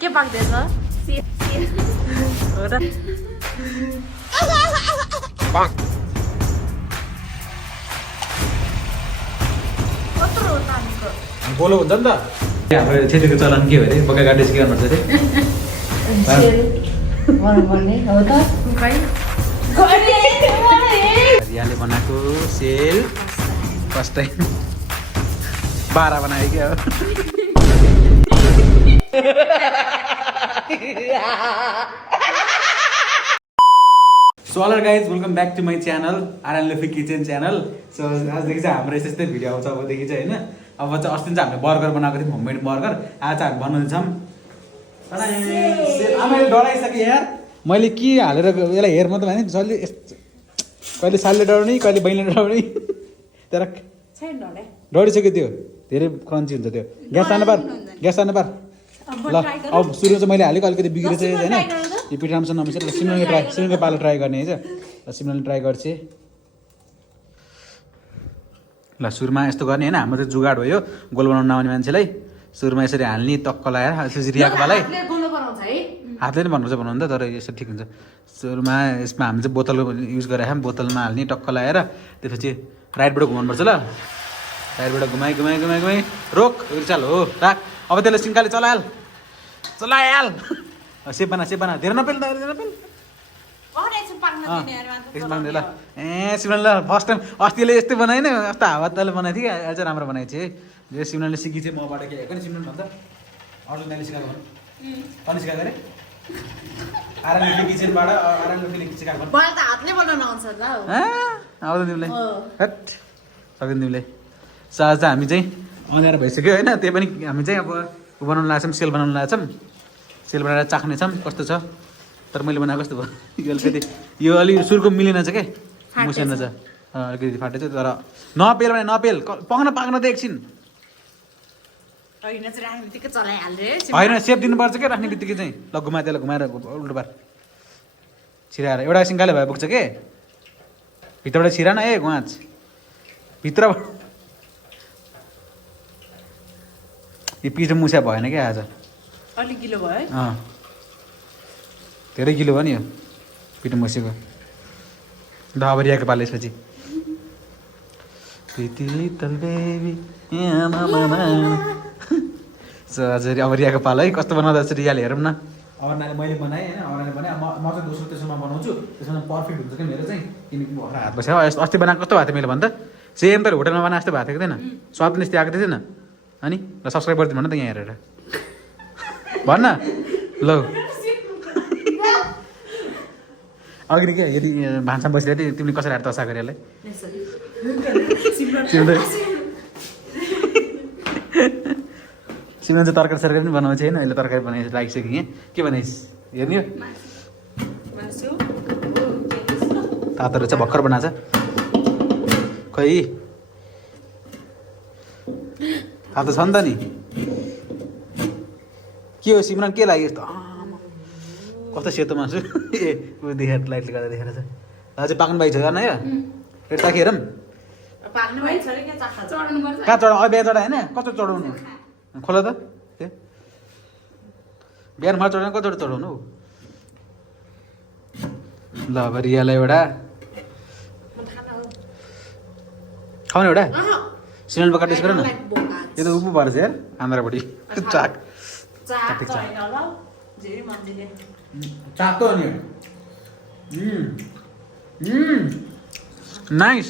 के पाक्दैछ हो र कत्रो हो तानेको बोलो हुन्छ नि त हाम्रो क्षेत्रीको चलन के हो अरे बगा गाडी के गर्नु पर्छ अरे हो त खै रियाले बनाएको सेल फर्स्ट टाइम 12 बनायो क्या so alright guys welcome back to my channel Aryan Luffy kitchen channel so आजदेखि चाहिँ हाम्रो यस्तै भिडियो आउँछ अबदेखि चाहिँ होइन अब चाहिँ अस्ति चाहिँ हामीले बर्गर बनाएको थियौँ होममेड बर्गर आज चाहिँ हामी बनाउँदैछौँ आमाले डराइसकेँ यार मैले के हालेर यसलाई हेर मात्रै भने जसले कहिले सालले डराउने कहिले बहिनीले डराउने तर डढिसक्यो त्यो धेरै क्रन्ची हुन्छ त्यो ग्यास सानो पार ल अब सुरु चाहिँ मैले हालेको अलिकति बिग्रेछ होइन यो पिठ राम्रोसँग नमिसेर सिमरनले पालो ट्राई गर्ने है ल सिमरनले ट्राई गर्छ ल सुरुमा यस्तो गर्ने होइन हाम्रो चाहिँ जुगाड भयो गोल बनाउनु नआउने मान्छेलाई सुरुमा यसरी हाल्ने टक्क लगाएर यसरी रियाको पालाई हातले नै भन्नुपर्छ भन्नु त तर यसो ठिक हुन्छ सुरुमा यसमा हामी चाहिँ बोतल युज गरेर बोतलमा हाल्ने टक्क लगाएर त्यसपछि राइटबाट घुमाउनुपर्छ ल राइटबाट घुमाइ रोक चाल हो राख अब त्यसलाई सिङ्काले चलाइहाल सेप बना धेरै नपेल ल ए सिमरन ल फर्स्ट टाइम अस्तिले यस्तै बनाएन अस्ति हावा तले बनाएको थिएँ अझ राम्रो बनाएको थिएँ जे सिमरनले सिकी चाहिँ मबाट के आएको नि सिमरन भन्छ अर्जुनले सिकाएको भन् कसले सिकाएको अरे आरएनले किचनबाट आरएनले सिकाएको भन् मलाई त हातले बनाउन आउँछ ल आउँदैन तिमीलाई हट सक्दैन तिमीलाई सो आज हामी चाहिँ अँध्यारो भइसक्यो होइन त्यही पनि हामी चाहिँ अब बनाउनु लाग्छौँ सेल बनाउनु लाग्छौँ सेल बनाएर चाख्नेछौँ कस्तो छ तर मैले बनाएको कस्तो भयो यो अलिकति यो अलिक सुरुको मिलेन छ क्या मुसेन छ अलिकति फाटेछ तर नपेल भने नपेल पाक्न त एकछिन होइन सेप दिनुपर्छ क्या राख्ने बित्तिकै चाहिँ ल त्यसलाई घुमाएर उल्टो पार छिराएर एउटा सिङ्गाले भए पुग्छ के भित्रबाट छिरा न ए गुवाच भित्रबाट यो पिठो मुस्या भएन क्या आज अलिक गिलो भयो धेरै गिलो भयो नि यो पिठो मुसेको द अब रियाको पालो यसपछि हजुर अब रियाको पालो है कस्तो बनाउँदा चाहिँ रियाले हेरौँ न अवरनाले मैले बनाएँ होइन अवरनाले बनाएँ म चाहिँ दोस्रो तेस्रोमा बनाउँछु त्यसमा पर्फेक्ट हुन्छ क्या मेरो चाहिँ किनकि भएर हात बस्यो अस्ति बनाएको कस्तो भएको थियो मैले भन्दा सेम तर होटलमा बनाएको जस्तो भएको थियो थिएन स्वाद पनि यस्तो आएको थिएन अनि ल सब्सक्राइब गरिदिनु भन त यहाँ हेरेर भन्न ल अघि क्या यदि भान्सामा बसिरहेको थिएँ तिमीले कसरी हाट तसा गरे यसलाई सिमन चाहिँ तरकारी सरकारी पनि बनाउँछ होइन अहिले तरकारी बनाइस लागिसक्यो यहाँ के बनाइस् हेर्ने तातोहरू चाहिँ भर्खर बनाएको छ खै तातो छ नि त नि के हो सिमरन के लाग्यो यस्तो कस्तो सेतो मासु ए ऊ देखेर लाइटले गर्दा देखेर छ अझै पाक्नु बाइक छ गर्न यो एउटा चाखी हेरौँ कहाँ चढाउनु बिहा चढा होइन कस्तो चढाउनु खोला त त्यो बिहान मलाई चढाउनु कतिवटा चढाउनु हौ ल अब रियालाई एउटा खाउने एउटा सिमरन पकाएर टेस्ट गर न यो त उप भएर छ यार आन्द्रापट्टि चाक चाक्तो अनि नाइस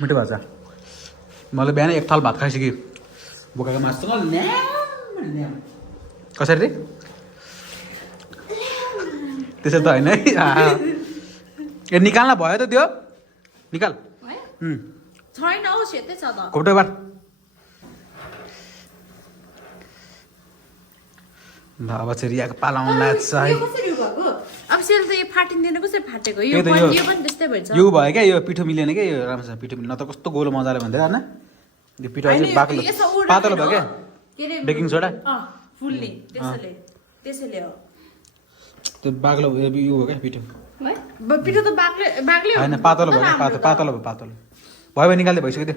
मिठो भएको छ मैले बिहान एक थाल भात खाइसकेँ बोकाको मासुसँग कसरी रे त्यसो त होइन है ए निकाल्न भयो त त्यो निकाल छैन हौ सेतै छ त घोप्टो बार ल अब चाहिँ रियाको पालाउनु लाग्छ है अब सेल त यो फाटिँदैन कसरी फाटेको यो पनि त्यस्तै भन्छ यो भयो क्या यो पिठो मिलेन क्या यो राम्रोसँग पिठो मिलेन त कस्तो गोलो मजाले भन्दै होइन यो पिठो अझै बाक्लो पातलो भयो क्या बेकिङ सोडा फुल्ली त्यसैले हो त्यो बाक्लो यो हो क्या पिठो पिठो त बाक्लै होइन पातलो भयो क्या पातलो भयो भयो भने निकाल्दै भइसक्यो त्यो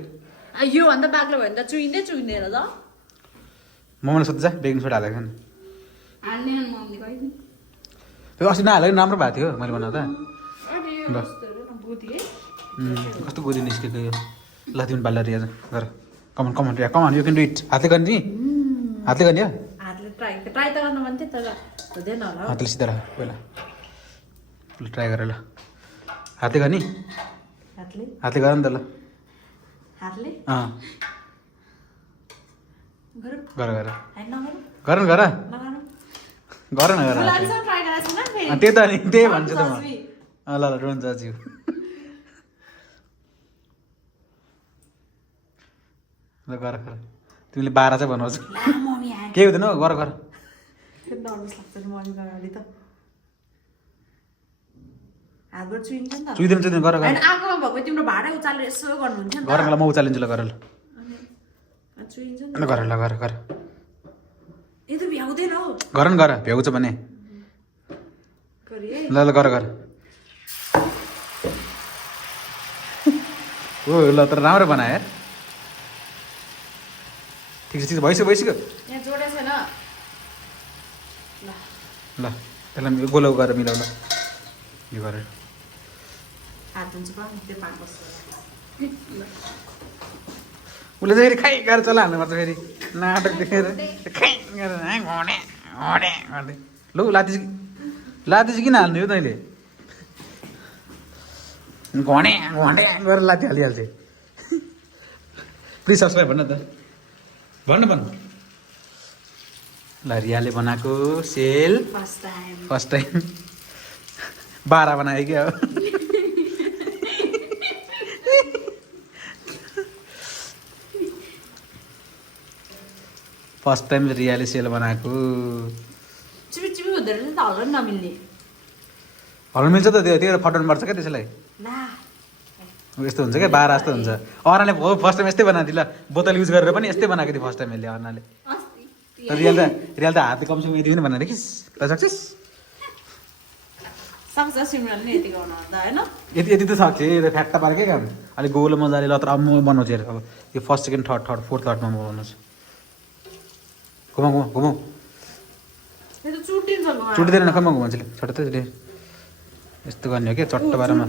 यो भन्दा बाक्लो भयो भने त चुइँदैन त मोमोले सोध्छ बेकिङ सोडा हालेको नि हाल्ने मम्मी कहिले त्यो अस्ति नहालेको राम्रो भएको थियो मैले बनाउँदा ल कस्तो गोदी निस्केको यो ल तिमी बाल्दा रिया गर come on come on Riya come on you can do it हातले गर्ने नि हातले गर्ने हो हातले ट्राई त गर्नु मन थियो तर हुँदैन होला हातले सिधा राख पहिला ल ट्राई गर ल हातले गर्ने हातले गर नि त ल हातले अँ गर गर गर हैन नगर गर न गर नगर गर न गर मलाई चाहिँ ट्राई गरेछ न फेरि त्यही त नि त्यही भन्छु त म ल ल डोन्ट जज यु ल गर गर तिमीले 12 चाहिँ बनाउँछ मम्मी आयो केही हुँदैन गर गर नर्भस लाग्छ नि मम्मी अगाडि त हातबाट चुइन्छ नि त चुइदिनु चुइदिनु गर गर हैन आगोमा भएको तिम्रो भाडा उचालेर यसो गर्नुहुन्थ्यो नि गर ल म उचालिन्छु ल गर ल त चुइन्छ नि ल गर ल गर गर यो त भ्याउँदैन हौ गर न गर भ्याउँछ भने गरी है ल ल गर गर ओ ल तर राम्रो बनायो यार ठिक छ ठिक छ भइसक्यो भइसक्यो यहाँ जोडे छैन ल ल त्यसलाई गोलो गरेर मिलाउ ल यो गरेर हात हुन्छ पा त्यो पाएको उसले चाहिँ फेरि खाइ गरेर चला हाल्नुपर्छ फेरि नाटक देखेर खाइ गरेर घोडे घोडे गर्दै लु लाती चाहिँ किन हाल्ने हो तैँले घोडे घोडे गरेर लाती हालिहाल्छ प्लिज सब्सक्राइब भन्न त भन्नु ल रियाले बनाएको सेल फर्स्ट टाइम 12 बनायो क्या फर्स्ट टाइम रियाले सेल बनाएको चिपी चिपी हुँदो रहेछ नि त हल्न नमिल्ने हल्नु मिल्छ त त्यो फटाउनु पर्छ क्या त्यसलाई ला यस्तो हुन्छ क्या 12 जस्तो हुन्छ अर्नाले फर्स्ट टाइम यस्तै बनाएको थियो ल बोतल युज गरेर पनि यस्तै बनाएको थियो फर्स्ट टाइम यसले अर्नाले रियल त हातले कमसेकम यति पनि बनाएर देखिस् त सक्छस् सक्छ सिमरन नि यति गर्न त हैन यति त सक्छ यो फ्याट्टा पार के काम अलिक गोलो मजाले ल तर अब म बनाउँछु हेर अब यो फर्स्ट सेकेन्ड थर्ड फोर्थ थर्डमा म बनाउँछु घुमाउ यो त चुटिन्छ घुमा चुटिँदैन न खै म घुमाउँछु ल छोटो त यस्तो गर्ने हो क्या चट्ट पारामा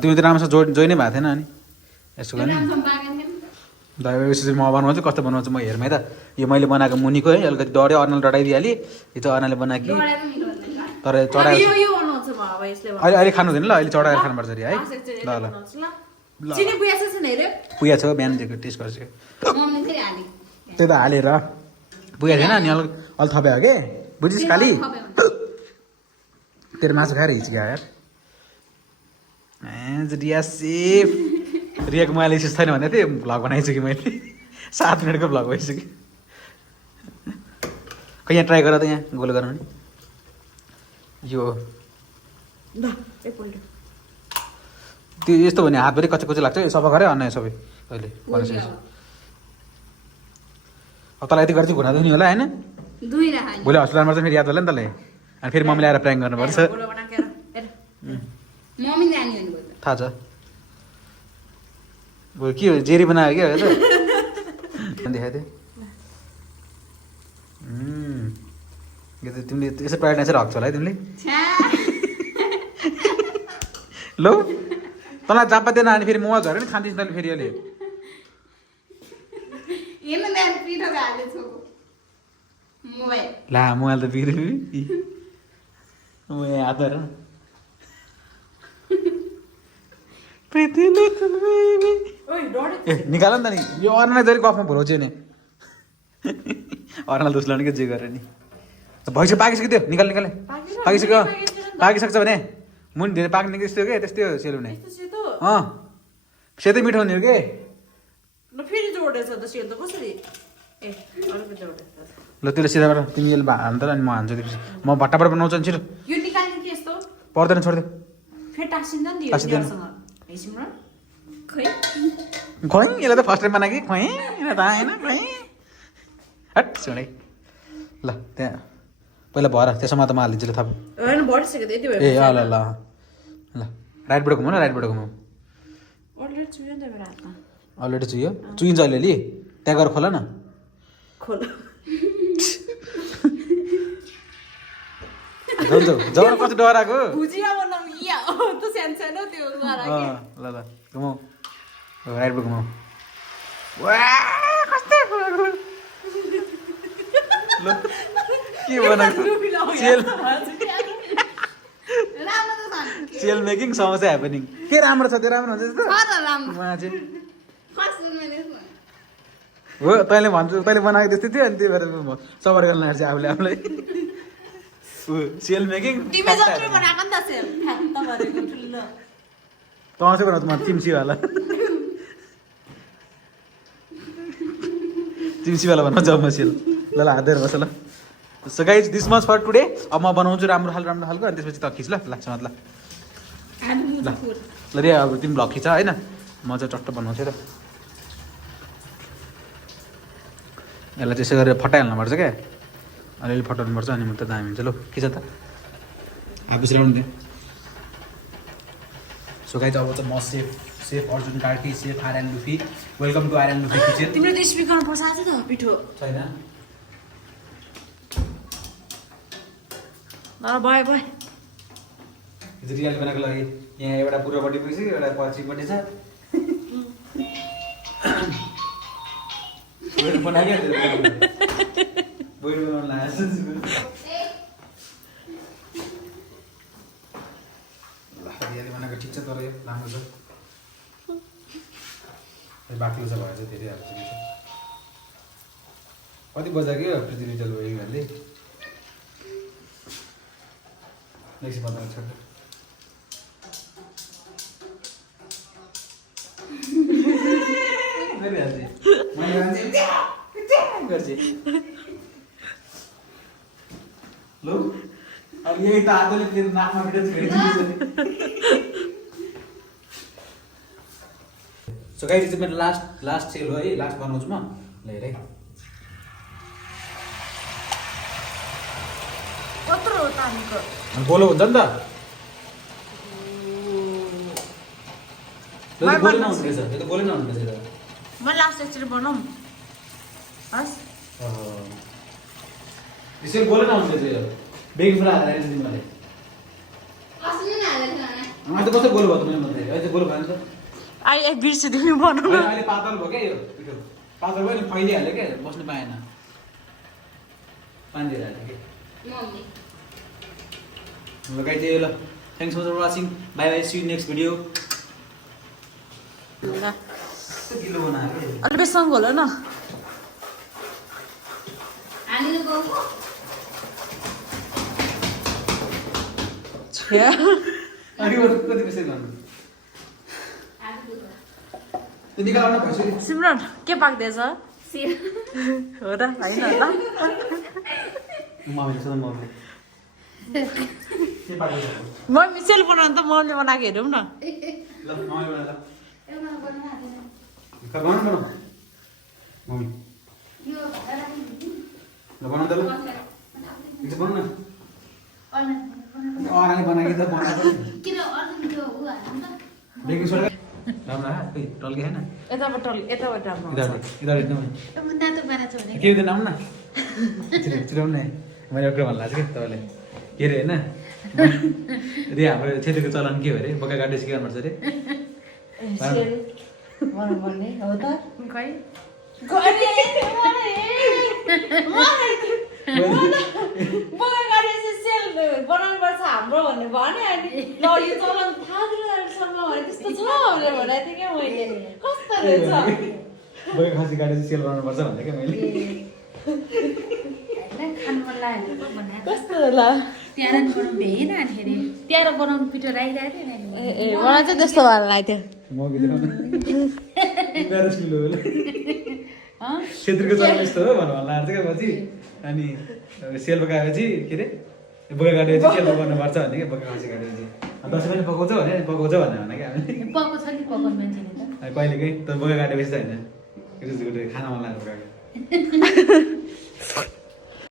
तिमी त राम्रोसँग जोइ नै भएको थिएन अनि यस्तो गर्ने यसरी म बनाउँछु कस्तो बनाउँछु म हेर्मै त यो मैले बनाएको मुनिको है अलिकति डढ्यो अर्नाले डढाइदिइहालेँ यो चाहिँ अर्नाले बनाएको तर चढाएर अहिले खानु हुँदैन ल अहिले चढाएर खानुपर्छ अरे है ल ल पुगेको छ बिहान दिएको टेस्ट गर्छु त्यो त हालेर पुगेको थिएन अनि अलि थप्यो के बुझिस् खालि तेरो मासु खाएर हिचक्यो यार रिया सेफ रियाको मैले यस्तो छैन भने थिएँ भ्लग बनाइसकेँ मैले 7 मिनटको भ्लग भइसक्यो खै यहाँ ट्राई गर त यहाँ गोल गर्नु नि यो त्यो यस्तो भने हातभरि कच्चा कच्चा लाग्छ सफा गरे अन्य सबै अहिले भनिसकेपछि अब तँलाई यति गरेर चाहिँ घुराउँदै नि होला होइन भोलि हस्पिटलमा चाहिँ फेरि याद होला नि तँलाई अनि फेरि मम्मीले आएर प्र्याङ्क गर्नुपर्छ थाहा छ के हो जेरी बनायो क्या त देखाएको थियो तिमीले यसो प्राइड चाहिँ हक्छौ होला है तिमीले लो तँलाई जाप्पा दिएन अनि फेरि मोबाइल झऱ्यो नि खाँदैछ तैँले फेरि अहिले ला मोबाइल त बिग्रियो हात हेर ए निकाल नि त नि यो अर्नालाई जहिले गफमा भुलाउँछ नि अर्नालाई दोष लाउने के जे गरेर नि भइसक्यो पाकिसक्यो त्यो निकाल पाकिसक्छ भने मुनि धेरै पाक्ने त्यस्तो के त्यस्तै हो सेल हुने सेतै मिठो हुने हो के ल त्यसले सिधा गरेर तिमीले हाल्नु त अनि म हान्छु त्यसपछि म भट्टाबाट बनाउँछु नि छिटो पर्दैन छोडिदियो खै यसलाई त फर्स्ट टाइम बनाएको खै त आएन खै हट सुनै ल त्यहाँ पहिला भएर त्यसमा त म हालिदिन्छु ल थप ए ल ल ल ल राइटबाट घुमाउ न राइटबाट घुमाउ अलरेडी चुइयो चुइन्छ अलिअलि त्यहाँ गएर खोल न जब कति डराएको भुजिया बनाउनु या त सानो त्यो गरा के ल ल घुमाऊ राइट घुमाऊ वाह कस्तो ल के बनाएको सेल मेकिङ समस्या ह्यापनिङ के राम्रो छ त्यो राम्रो हुन्छ जस्तो हो तैँले भन्छु तैँले बनाएको त्यस्तै थियो अनि त्यही भएर सबर गर्न लाग्छ आफूले आफूलाई सेल मेकिङ तँ चाहिँ बनाउँछु म चिम्सीवाला चिम्सीवाला भनौँ जब म सेल ल ल हात बस ल so guys this much for today अब म बनाउँछु राम्रो खालको अनि त्यसपछि त खिच ल लाग्छ ल ल रे अब तिमी भ्लग खिच होइन म चाहिँ टट्ट बनाउँछु र यसलाई त्यसै गरेर फटाइहाल्नुपर्छ क्या अलिअलि फटाउनुपर्छ अनि म त दामी हुन्छ ल खिच त आफूस ल्याउनु दे सो गाइज अब चाहिँ म chef Arjun Karki chef Aryan Luffy welcome to Aryan Luffy kitchen तिम्रो त स्पिकर बसाएको छ त पिठो छैन भयो रियाली बनाएको लागि यहाँ एउटा पुरोपट्टि पुग्छ एउटा पछिपट्टि छ बनाइहाल्यो रियाली बनाएको ठिक छ तर यो राम्रो छ बाक्लो छ भएर चाहिँ धेरै हाल्छ कति बजाएको यो पृथ्वी उयोहरूले नेक्स्ट बताएको छ लो अब यही त हातले तेरो नाकमा सो गाइस चाहिँ मेरो लास्ट सेल हो है लास्ट बनाउँछु म ल हेर है कत्रो हो तानीको गोलो हुन्छ नि त यो त गोलो नहुने रहेछ यो त गोलो नहुने रहेछ म लास्ट एक्चुअली बनाऊँ हस् यसरी गोलो नहुने रहेछ यो बेकिङ सोडा हालेर तिमीले अहिले त कस्तो गोलो भयो त मैले मात्रै अहिले त गोलो भएन त अहिले बिर्सिदिनु बनाउनु अहिले पातल भयो क्या यो पिठो पातल भयो नि फैलिहाल्यो क्या बस्नु पाएन पानी दिएर हाल्यो कि ल गाइज ल thanks for watching bye bye see you next video गिलो बनाएको अलि बेसँग होला न कति पैसा गर्नु सिमरन के पाक्दैछ हो र होइन ल म मिसेल बनाउनु त मम्मीले बनाएको हेरौँ न बेकिङ सोडा राम्रो टल्के छैन यताबाट के हुँदैन आउनु न चिराउनु न मैले एउटा भन्नु लाग्छ कि तपाईँले के अरे होइन रे हाम्रो क्षेत्रको चलन के हो अरे बोका गाडी के गर्नुपर्छ अरे बनाउनु पर्छ हाम्रो भन्ने भने अनि ल यो चलन थाहा दिनसम्म भने त्यस्तो छ भनेर भनेको थिएँ क्या मैले कस्तो रहेछ बोका खसी गाडी सेल बनाउनुपर्छ भन्दै क्या मैले कस्तो होला त्यहाँ बनाउनु पिठो राखिरहेको थियो ए मलाई चाहिँ त्यस्तो भएर लाग्थ्यो क्षेत्रको चलन यस्तो हो भनेर भन्नु लाग्छ क्या पछि अनि सेल पकाएपछि के अरे बोका गाडी सेल पकाउनुपर्छ भने क्या बोका खसी गाडी दसैँ पनि पकाउँछ भने भने क्या हामीले पकाएको छ नि पकाउने मान्छेले त कहिले काहीँ तर बोका गाडेपछि त होइन खाना मन लाग्छ